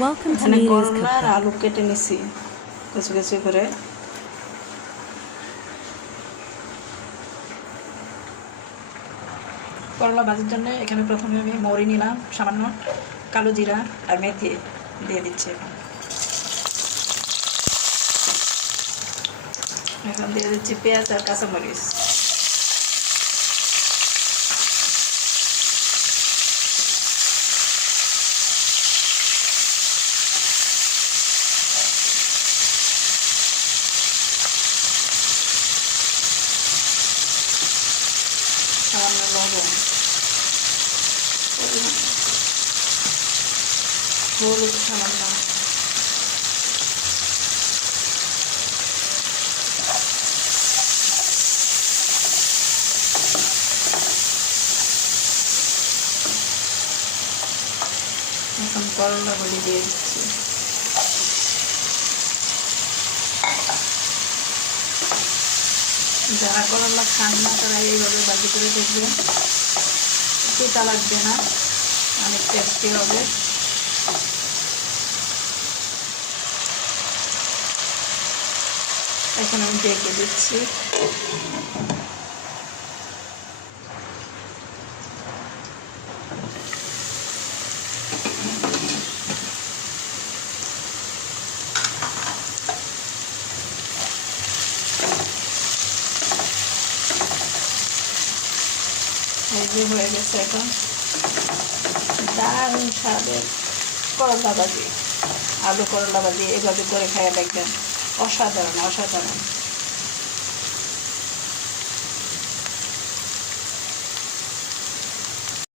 Welcome to এখানে Nina's করলা আর cookbook. আলু কেটে নিছি কুচি কুচি করে। করলা ভাজির জন্য এখানে প্রথমে আমি মৌরি নিলাম, সামান্য কালো জিরা আর মেথি দিয়ে দিচ্ছি। এখন দিয়ে দিচ্ছি পেঁয়াজ আর কাঁচামরিচ। সামান্য লবণ, হলুদ সামান্য, এখন করলাগুলি দিয়ে দিচ্ছি। যারা করলা খান না তারা এইভাবে বাজি করে দেখবেন, তিতা লাগবে না, অনেক টেস্টি হবে। এখন আমি ঢেকে দিচ্ছি। এই যে হয়ে গেছে এখন দারুণ স্বাদের করলা ভাজি, আলু করলা ভাজি। এভাবে করে খাইয়া দেখবেন, অসাধারণ অসাধারণ।